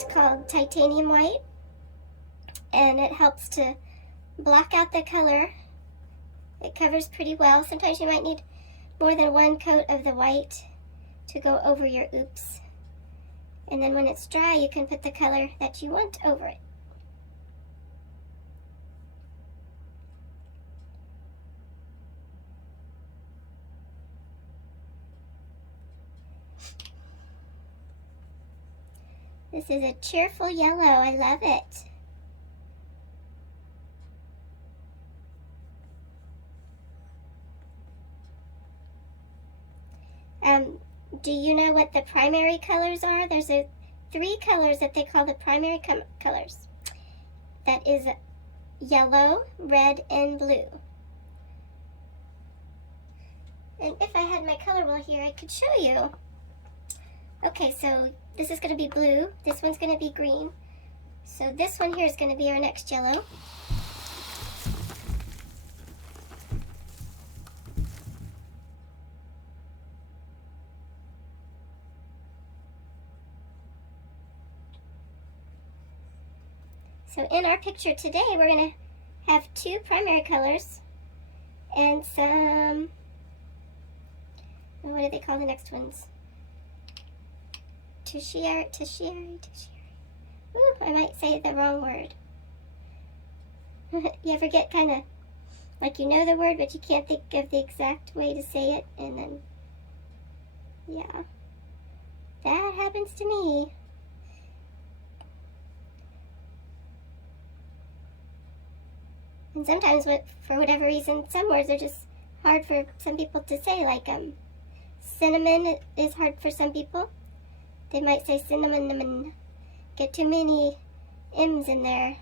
white called titanium white, and it helps to block out the color. It covers pretty well. Sometimes you might need more than one coat of the white to go over your oops. And then when it's dry, you can put the color that you want over it. This is a cheerful yellow. I love it. Do you know what the primary colors are? There's three colors that they call the primary colors. That is yellow, red, and blue. And if I had my color wheel here, I could show you. Okay, so this is going to be blue. This one's going to be green. So this one here is going to be our next yellow. So in our picture today, we're going to have two primary colors and some, what do they call the next ones? Tertiary. Ooh, I might say the wrong word. You ever get kind of like you know the word, but you can't think of the exact way to say it, and then, yeah, that happens to me. And sometimes, for whatever reason, some words are just hard for some people to say, like cinnamon is hard for some people. They might say cinnamon, get too many M's in there.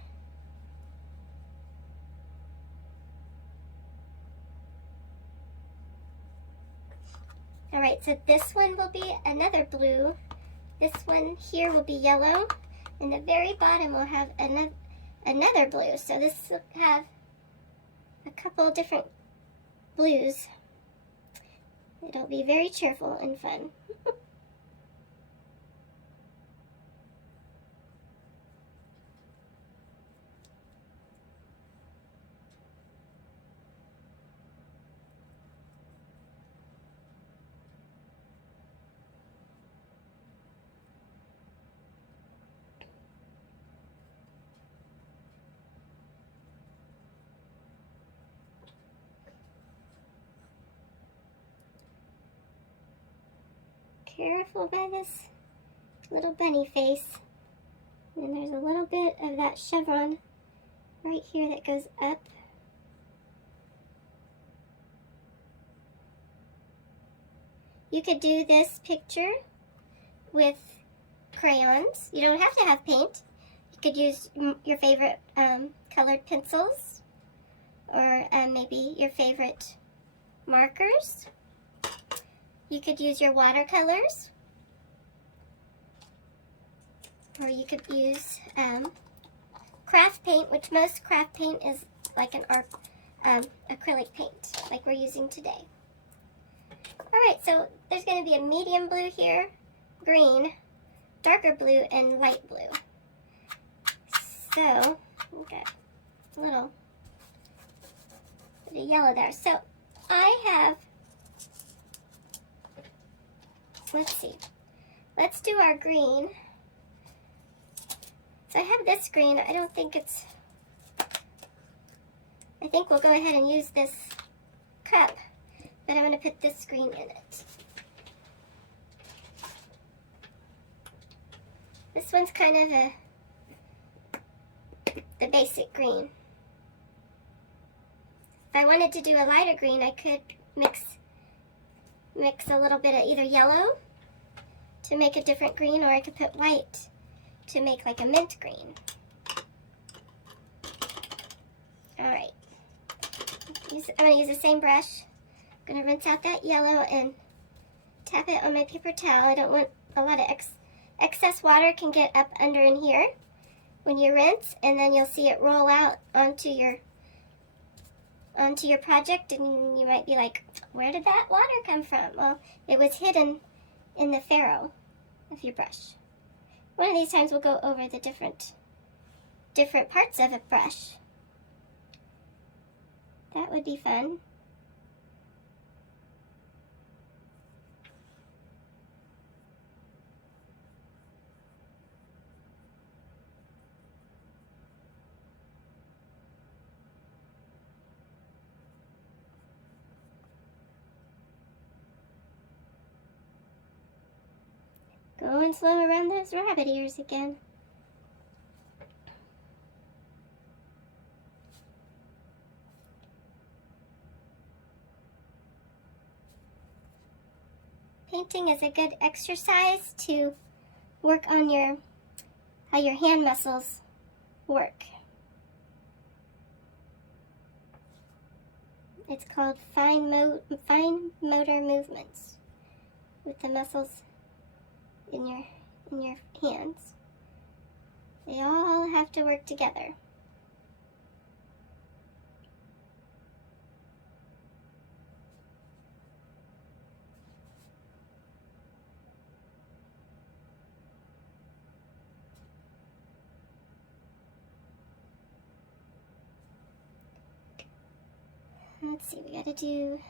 All right, so this one will be another blue. This one here will be yellow, and the very bottom will have another blue. So this will have a couple different blues. It'll be very cheerful and fun. Careful by this little bunny face. And there's a little bit of that chevron right here that goes up. You could do this picture with crayons. You don't have to have paint. You could use your favorite colored pencils, or maybe your favorite markers. You could use your watercolors, or you could use craft paint, which most craft paint is like an acrylic paint, like we're using today. All right, so there's going to be a medium blue here, green, darker blue, and light blue. So, okay, a little bit of yellow there. So I have, let's see, let's do our green. So I have this green. I don't think it's, I think we'll go ahead and use this cup, but I'm going to put this green in it. This one's kind of the basic green. If I wanted to do a lighter green, I could mix a little bit of either yellow to make a different green, or I could put white to make like a mint green. All right, I'm going to use the same brush. I'm going to rinse out that yellow and tap it on my paper towel. I don't want a lot of excess water can get up under in here when you rinse, and then you'll see it roll out onto your project, and you might be like, where did that water come from? Well, it was hidden in the ferrule of your brush. One of these times we'll go over the different parts of a brush. That would be fun. Going slow around those rabbit ears again. Painting is a good exercise to work on how your hand muscles work. It's called fine motor movements with the muscles in your hands. They all have to work together. Let's see, we gotta do,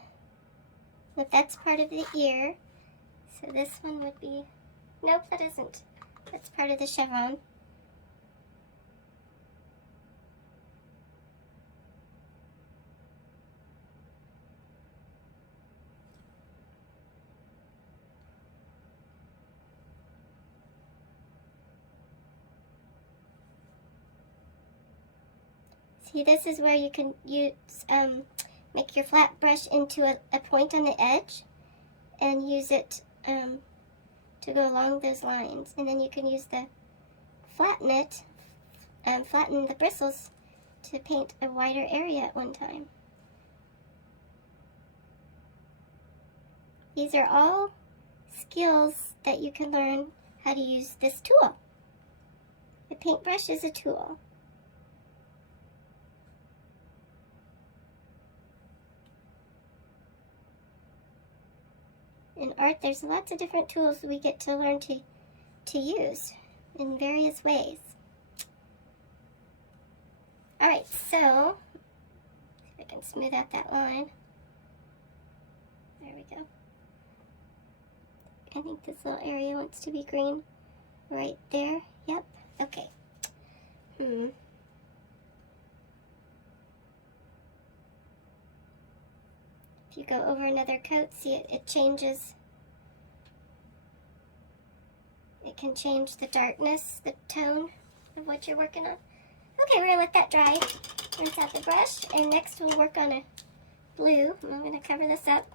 but that's part of the ear. So this one would be, nope, that isn't. That's part of the chevron. See, this is where you can use, make your flat brush into a point on the edge and use it to go along those lines. And then you can use the flatten the bristles to paint a wider area at one time. These are all skills that you can learn how to use this tool. A paintbrush is a tool. In art, there's lots of different tools we get to learn to use in various ways. Alright, so, if I can smooth out that line. There we go. I think this little area wants to be green right there. Yep, okay. If you go over another coat, see it changes. It can change the darkness, the tone of what you're working on. Okay, we're gonna let that dry. Rinse out the brush, and next we'll work on a blue. I'm gonna cover this up.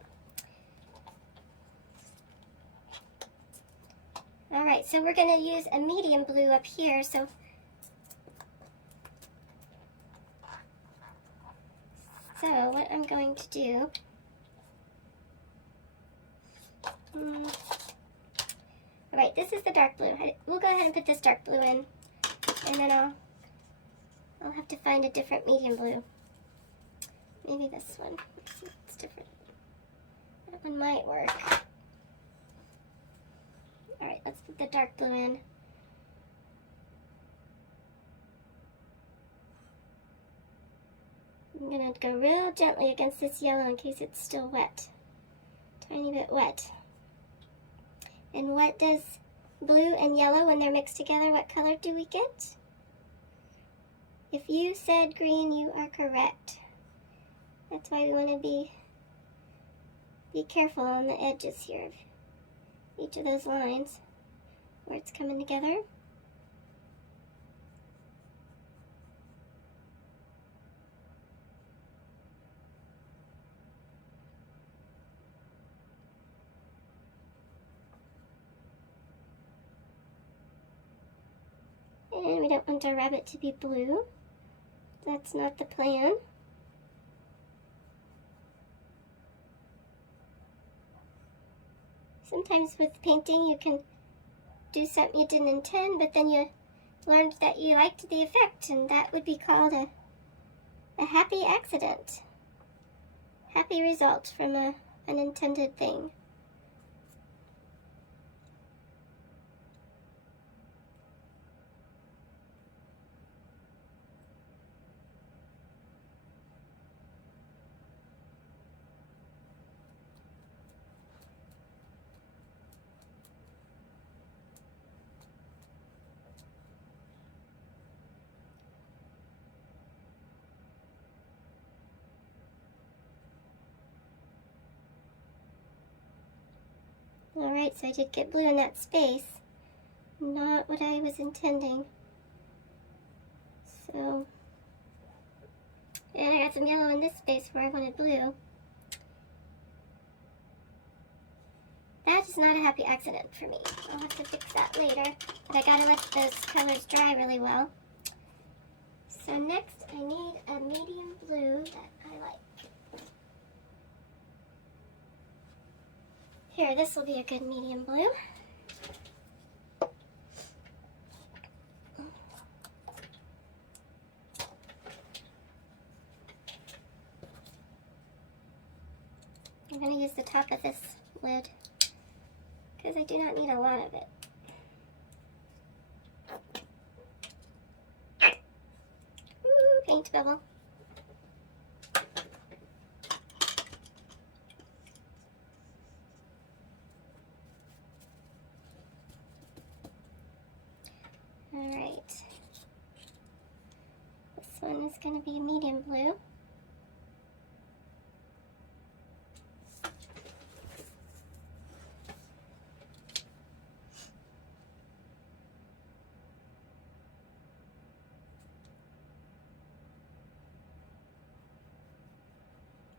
All right, so we're gonna use a medium blue up here. So what I'm going to do, all right, this is the dark blue. We'll go ahead and put this dark blue in, and then I'll have to find a different medium blue. Maybe this one. Let's see if it's different. That one might work. All right, let's put the dark blue in. I'm gonna go real gently against this yellow in case it's still wet. Tiny bit wet. And what does blue and yellow, when they're mixed together, what color do we get? If you said green, you are correct. That's why we want to be careful on the edges here of each of those lines where it's coming together. And we don't want our rabbit to be blue. That's not the plan. Sometimes with painting you can do something you didn't intend, but then you learned that you liked the effect, and that would be called a happy accident. Happy result from an unintended thing. Alright, so I did get blue in that space. Not what I was intending. So, and I got some yellow in this space where I wanted blue. That is not a happy accident for me. I'll have to fix that later. But I gotta let those colors dry really well. So next I need a medium blue that I like. Here, this will be a good medium blue. I'm going to use the top of this lid because I do not need a lot of it. Ooh, paint bubble. Alright. This one is going to be medium blue.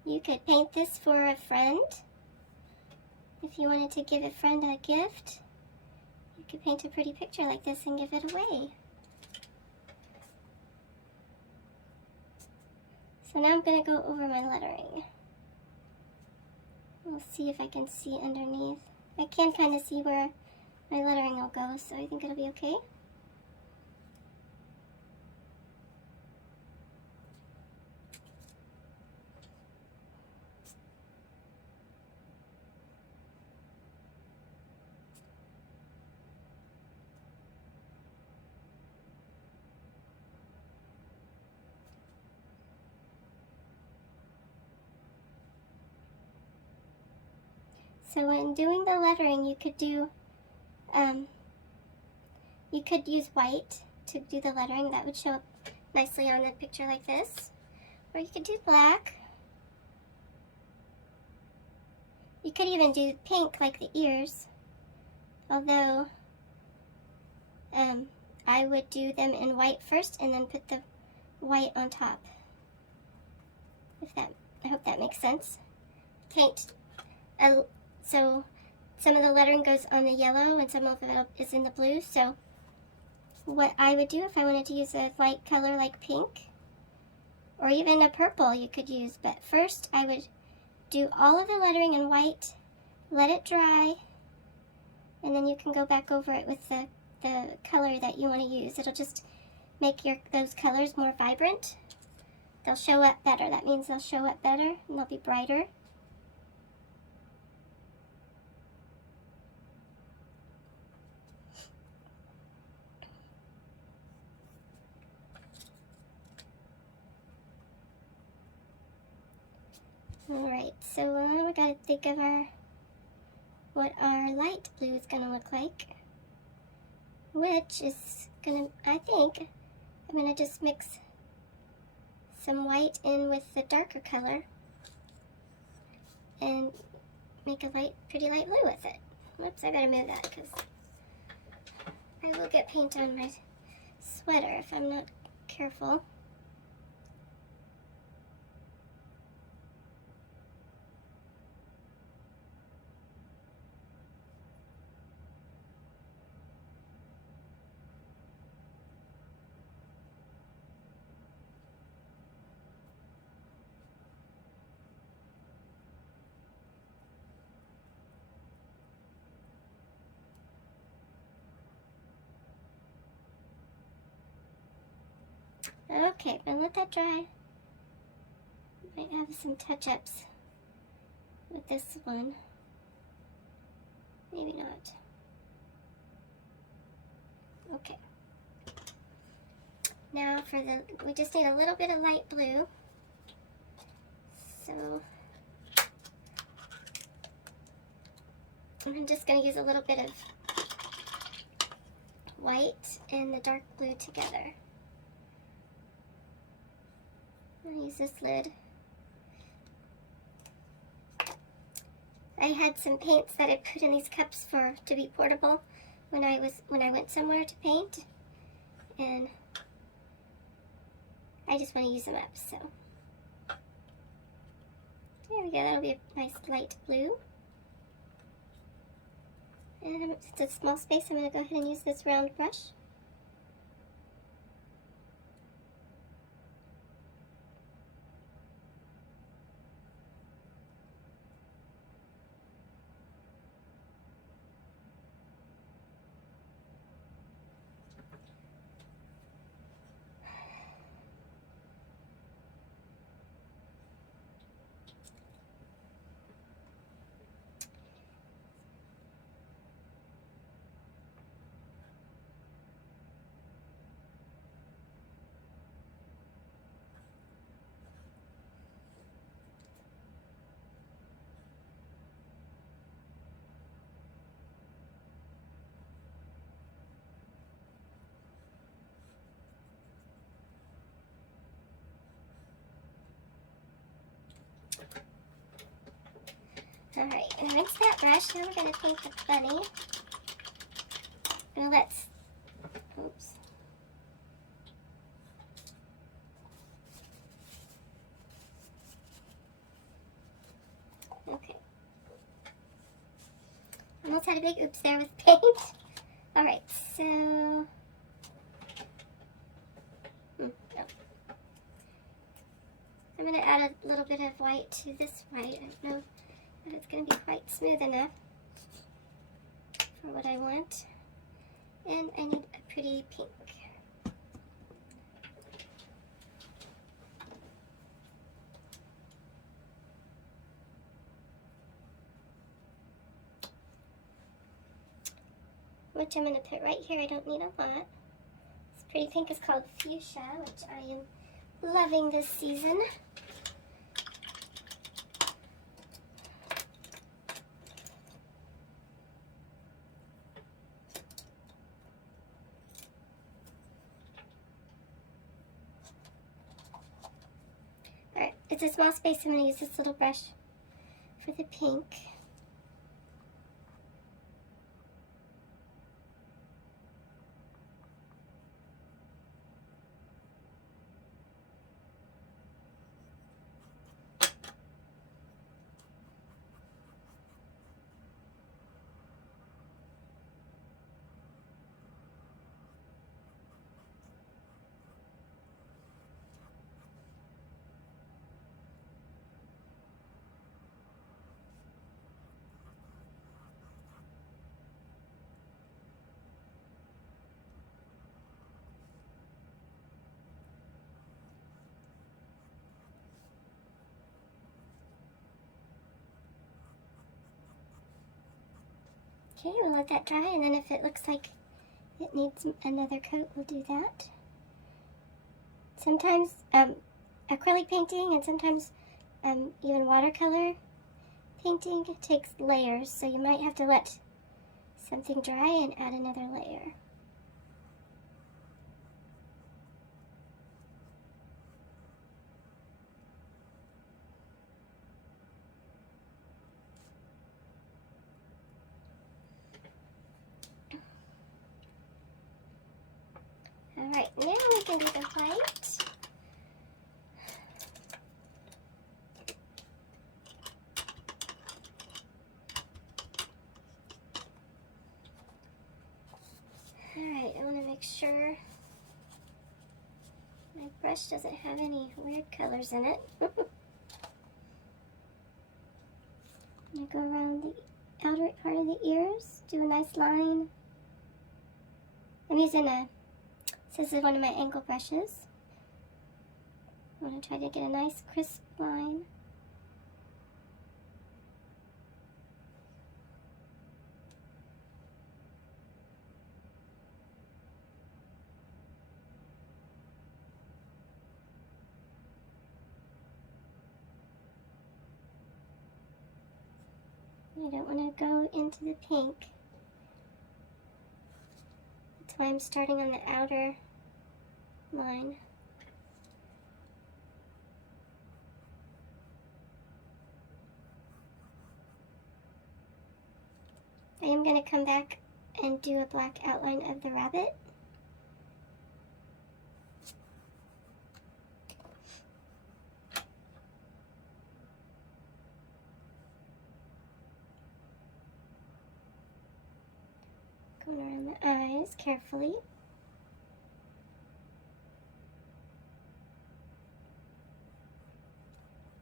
You could paint this for a friend. If you wanted to give a friend a gift, you could paint a pretty picture like this and give it away. So now I'm going to go over my lettering. We'll see if I can see underneath. I can kind of see where my lettering will go, so I think it'll be okay. So when doing the lettering, you could do, you could use white to do the lettering. That would show up nicely on a picture like this. Or you could do black. You could even do pink like the ears. Although, I would do them in white first and then put the white on top. I hope that makes sense. Paint, so some of the lettering goes on the yellow and some of it is in the blue. So what I would do if I wanted to use a light color like pink, or even a purple you could use, but first I would do all of the lettering in white, let it dry, and then you can go back over it with the color that you want to use. It'll just make those colors more vibrant. They'll show up better. That means they'll show up better and they'll be brighter. Alright, so now we gotta think of what our light blue is gonna look like. Which is gonna, I think, I'm gonna just mix some white in with the darker color and make a pretty light blue with it. Whoops, I gotta move that because I will get paint on my sweater if I'm not careful. Okay, I'm gonna let that dry. Might have some touch-ups with this one. Maybe not. Okay. Now we just need a little bit of light blue. So I'm just going to use a little bit of white and the dark blue together. I'll use this lid. I had some paints that I put in these cups to be portable when I went somewhere to paint, and I just want to use them up. So there we go. That'll be a nice light blue. And since it's a small space, I'm going to go ahead and use this round brush. Alright, and rinse that brush. Now we're going to paint the bunny. And let's, oops. Okay. Almost had a big oops there with paint. Alright, so, no. I'm going to add a little bit of white to this white. I don't know if it's going to be quite smooth enough for what I want. And I need a pretty pink. Which I'm going to put right here. I don't need a lot. This pretty pink is called Fuchsia, which I am loving this season. Alright, it's a small space. I'm going to use this little brush for the pink. Okay, we'll let that dry, and then if it looks like it needs another coat, we'll do that. Sometimes acrylic painting and sometimes even watercolor painting takes layers, so you might have to let something dry and add another layer. Alright, now we can do the white. Alright, I want to make sure my brush doesn't have any weird colors in it. I'm going to go around the outer part of the ears, do a nice line. I'm using this is one of my angle brushes. I want to try to get a nice crisp line. I don't want to go into the pink. That's why I'm starting on the outer line. I am going to come back and do a black outline of the rabbit. Going around the eyes carefully.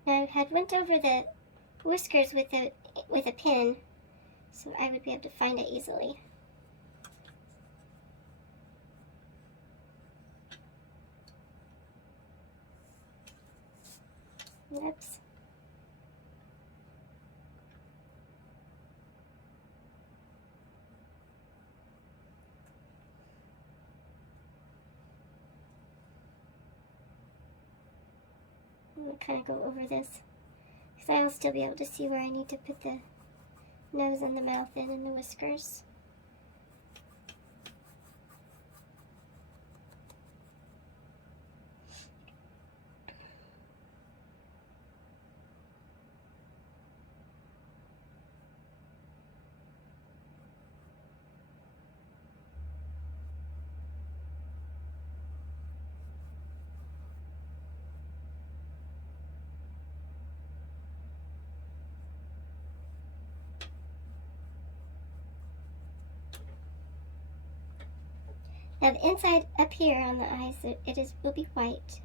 Now I had went over the whiskers with a pin, so I would be able to find it easily. Whoops. I'm going to kind of go over this, because I will still be able to see where I need to put the nose and the mouth in and the whiskers. Now the inside up here on the eyes, will be white.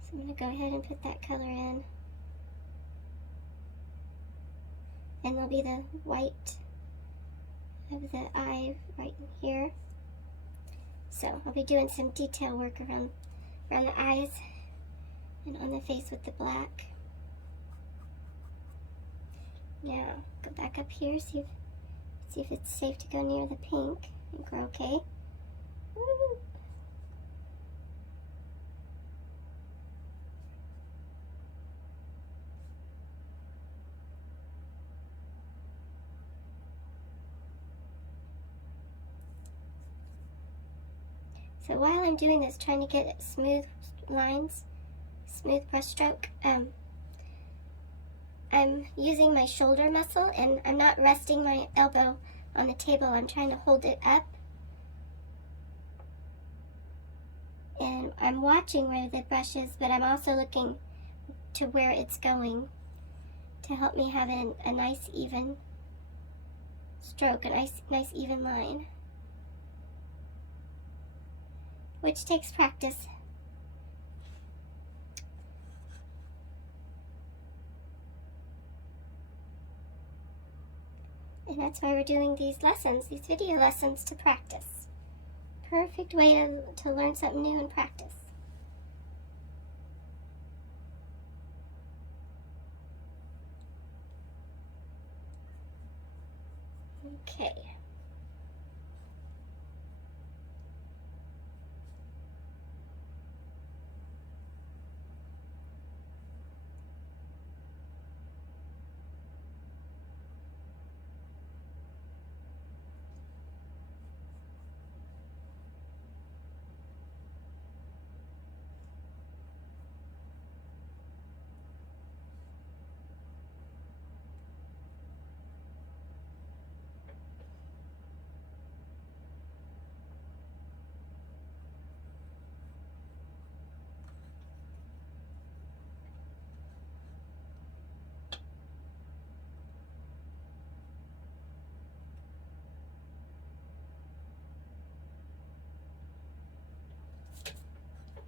So I'm going to go ahead and put that color in. And there'll be the white of the eye right in here. So I'll be doing some detail work around the eyes and on the face with the black. Now go back up here, see if it's safe to go near the pink. I think we're okay. Woo. So while I'm doing this, trying to get smooth lines, smooth brush stroke, I'm using my shoulder muscle, and I'm not resting my elbow on the table. I'm trying to hold it up. And I'm watching where the brush is, but I'm also looking to where it's going to help me have a nice even stroke, a nice even line, which takes practice. And that's why we're doing these lessons, these video lessons, to practice. Perfect way to learn something new and practice. Okay.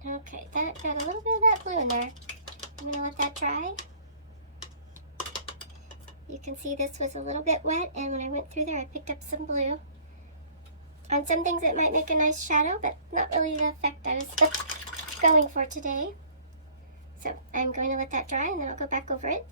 Okay, that got a little bit of that blue in there. I'm going to let that dry. You can see this was a little bit wet, and when I went through there I picked up some blue. On some things it might make a nice shadow, but not really the effect I was going for today. So I'm going to let that dry, and then I'll go back over it.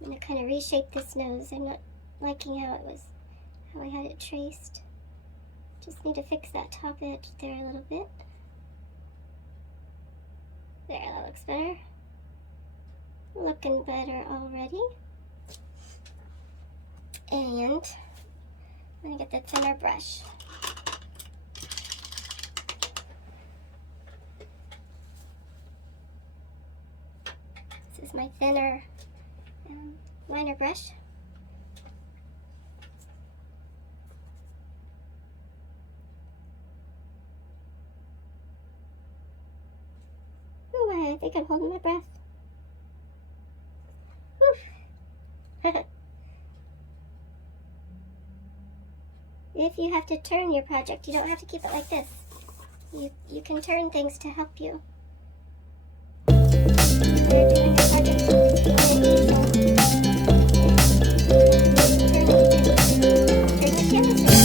I'm going to kind of reshape this nose. I'm not liking how I had it traced. Just need to fix that top edge there a little bit. There, that looks better. Looking better already. And I'm going to get the thinner brush. This is my thinner liner brush. Ooh, I think I'm holding my breath. Oof. If you have to turn your project, you don't have to keep it like this. You can turn things to help you. You're doing a project turn the canvas around.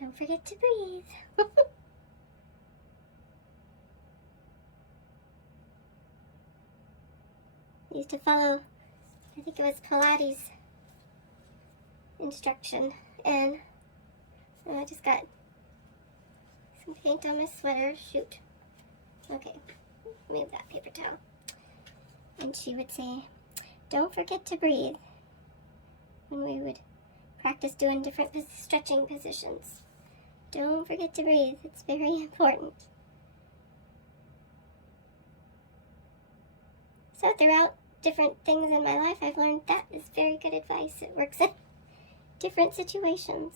Don't forget to breathe. I used to follow, I think it was Pilates instruction, and I just got some paint on my sweater. Shoot. Okay, move that paper towel. And she would say, don't forget to breathe, when we would practice doing different stretching positions. Don't forget to breathe. It's very important. So throughout different things in my life, I've learned that is very good advice. It works in different situations.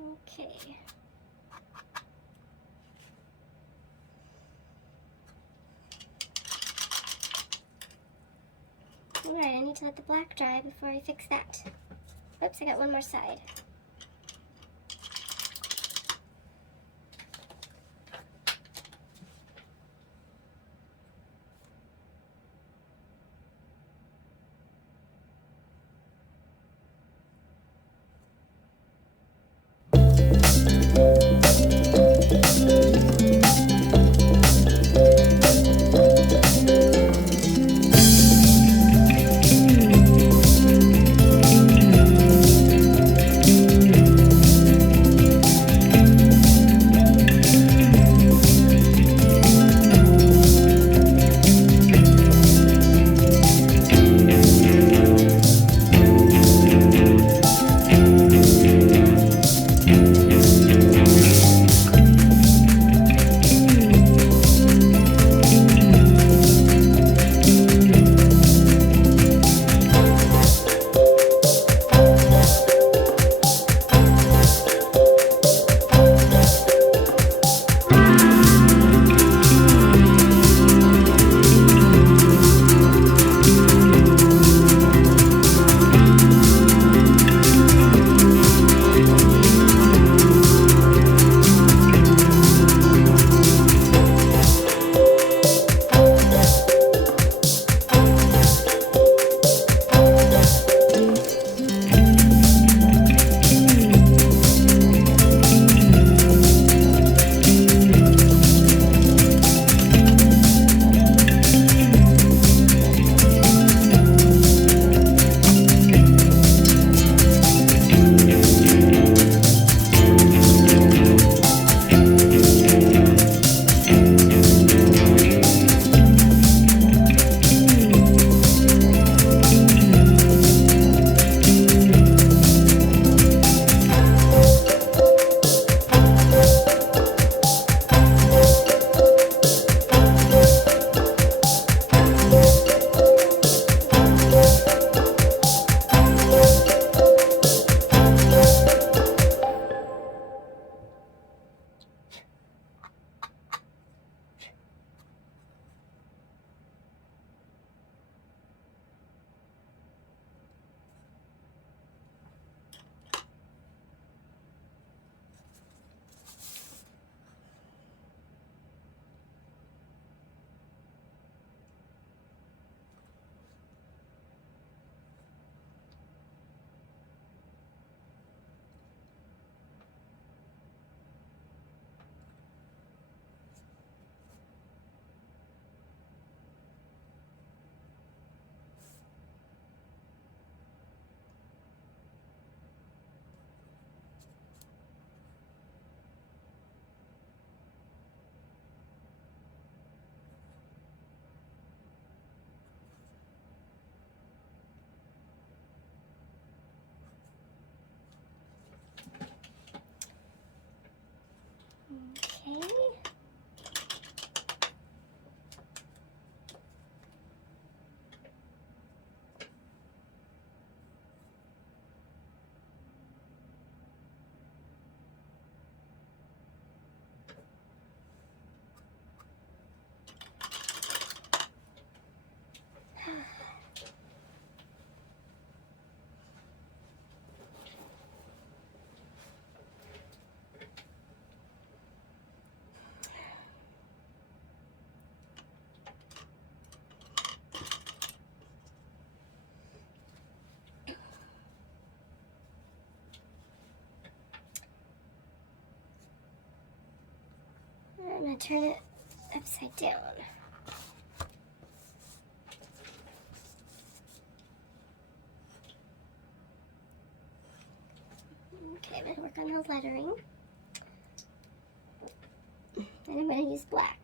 Okay. Alright, I need to let the black dry before I fix that. Oops, I got one more side. Okay. I'm going to turn it upside down. Okay, I'm going to work on the lettering. And I'm going to use black.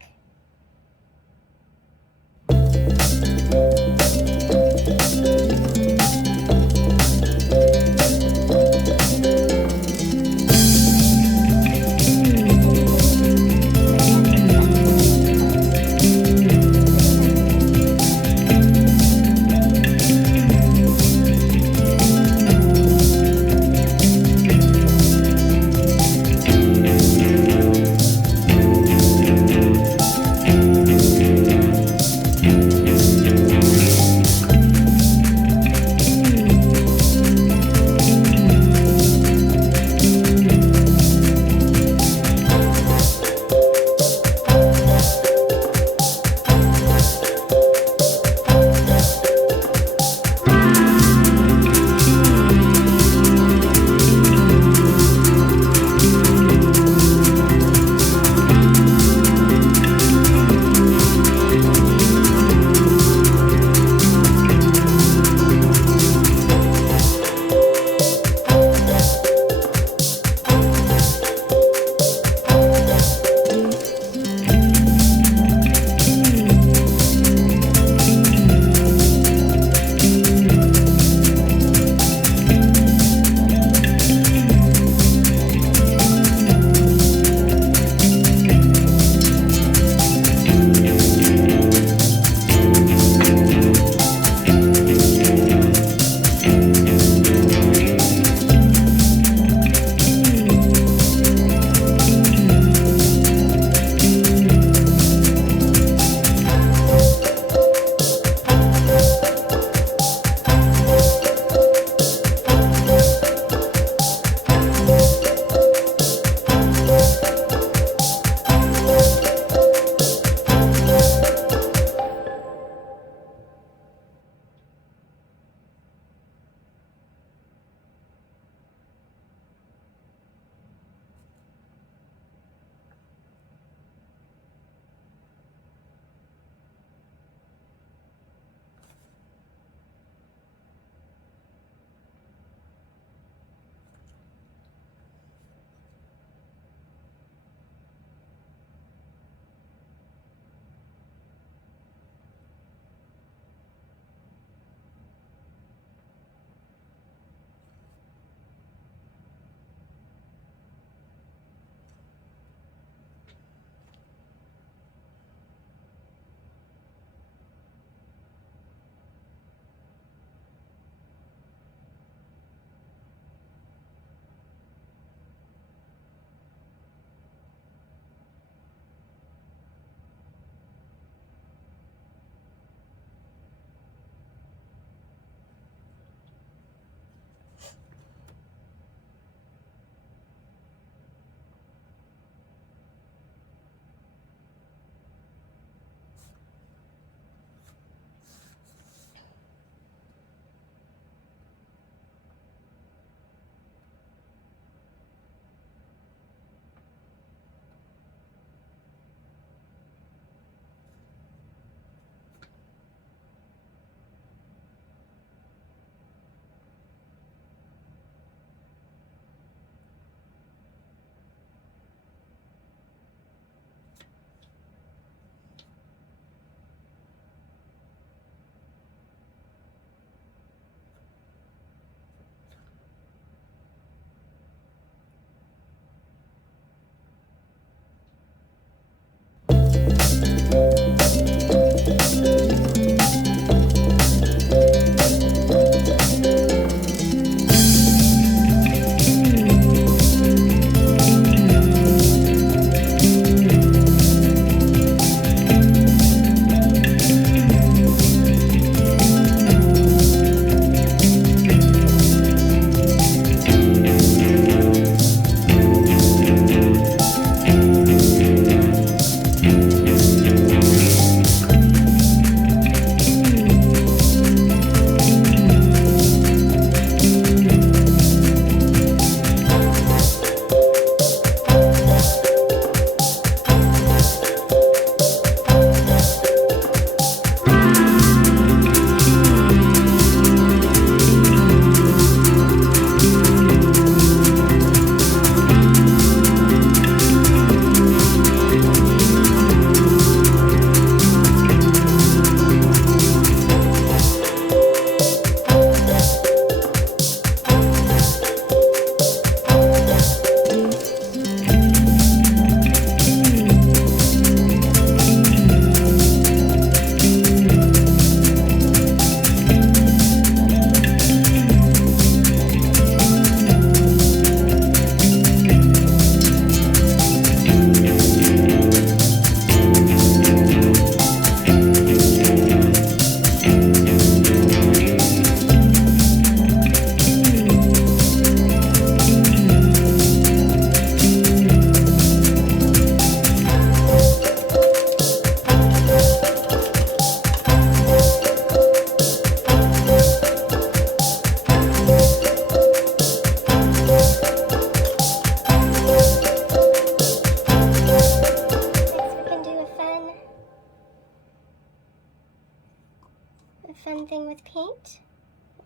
same thing with paint.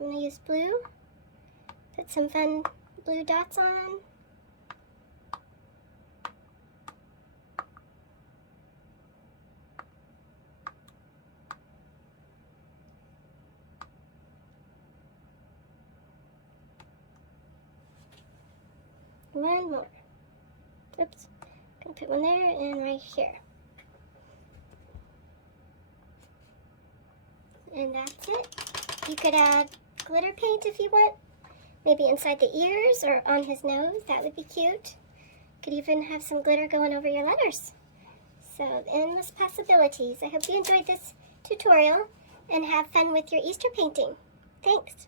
I'm going to use blue. Put some fun blue dots on. One more. Oops. Gonna put one there and right here. And that's it. You could add glitter paint if you want. Maybe inside the ears or on his nose. That would be cute. Could even have some glitter going over your letters. So, endless possibilities. I hope you enjoyed this tutorial and have fun with your Easter painting. Thanks.